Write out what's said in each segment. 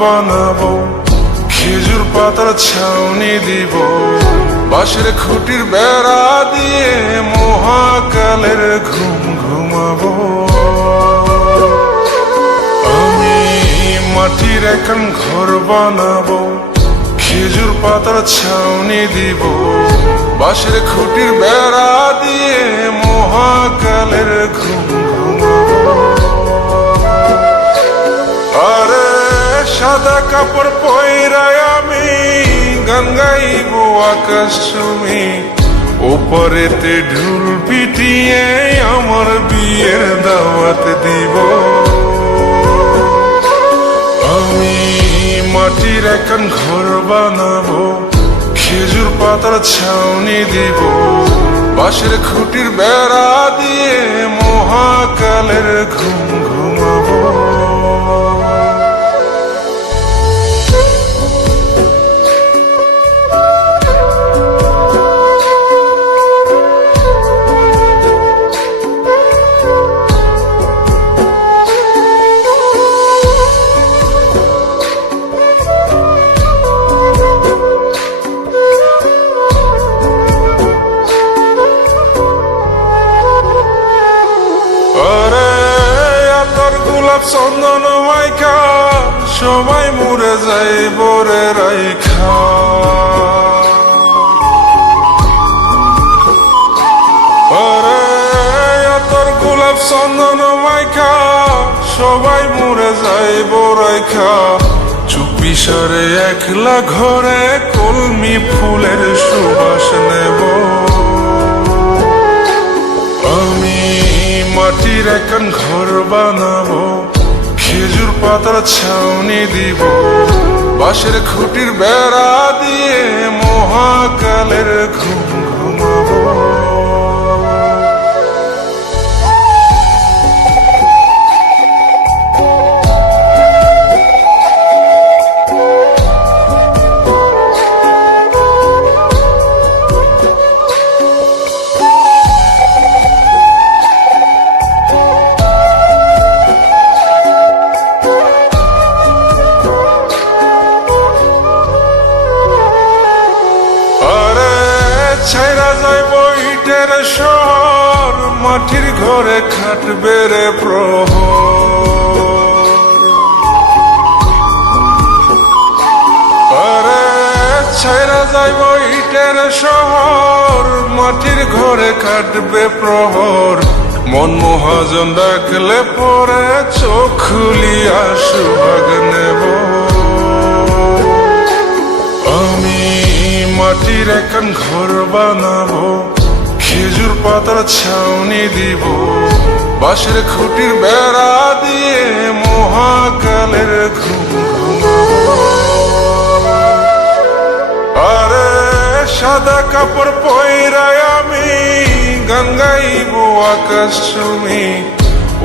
বানাবো, খেজুর পাতার ছাউনি দিব, বাঁশের খুঁটির বেড়া দিয়ে মহাকালের ঘুম ঘুমাবো। আমি মাটির এখন ঘর বানাবো, খেজুর পাতার ছাউনি দিব, বাঁশের খুঁটির বেড়া দিয়ে মহাকালের ঘুম ঘুমাবো। আরে সাদা কাপড় পয়রায় আমি গান গাইব আকাশ চুমি, ওপরেতে ঢুল পিটিয়ে আমার বিয়ের দাওয়াত দিব। আমি মাটির এখন ঘর বানাবো, খেজুর পাতার ছাউনি দিব, বাঁশের খুঁটির বেড়া দিয়ে মহাকালের ঘুম ঘুমাবো। চন্দন মাইকা সবাই মরে যায় বরে রাইখা, আরে তোর গোলাপ চন্দন মাইকা সবাই মরে যায় বরাইখা, চুপি সারে একলা ঘরে কলমি ফুলের সুবাস নেব। আমি মাটির এখন ঘর বানাবো, খেজুর পাতার ছাউনি দিব, বাঁশের খুঁটির বেড়া দিয়ে মহাকালের ঘুম ঘুমাবো। ছাইরা যাইব ইটের শহর, মাটির ঘরে খাটবে রে প্রহর। আরে ছাইরা যাইব ইটের শহর, মাটির ঘরে খাটবে প্রহর। মন মহাজন ডাকলে পরে চোখ খুলিয়া সুভাগ নেব। আমি মাটির এখন ঘর বানাবো, খেজুর পাতার ছাউনি দিব, বাঁশের খুঁটির বেড়া দিয়ে মহাকালের ঘুম ঘুমাবো। আরে সাদা কাপড় পয়রায় আমি গান গাইব আকাশ চুমি,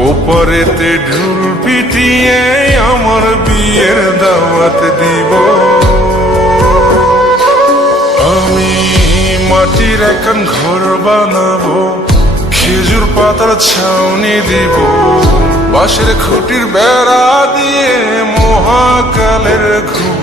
ওপরেতে ঢুল পিটিয়ে আমার বিয়ের দাওয়াত দিব। আমি মাটির এখন ঘর বানাবো, খেজুর পাতার ছাউনি দিব, বাঁশের খুঁটির বেড়া দিয়ে মহাকালের ঘুম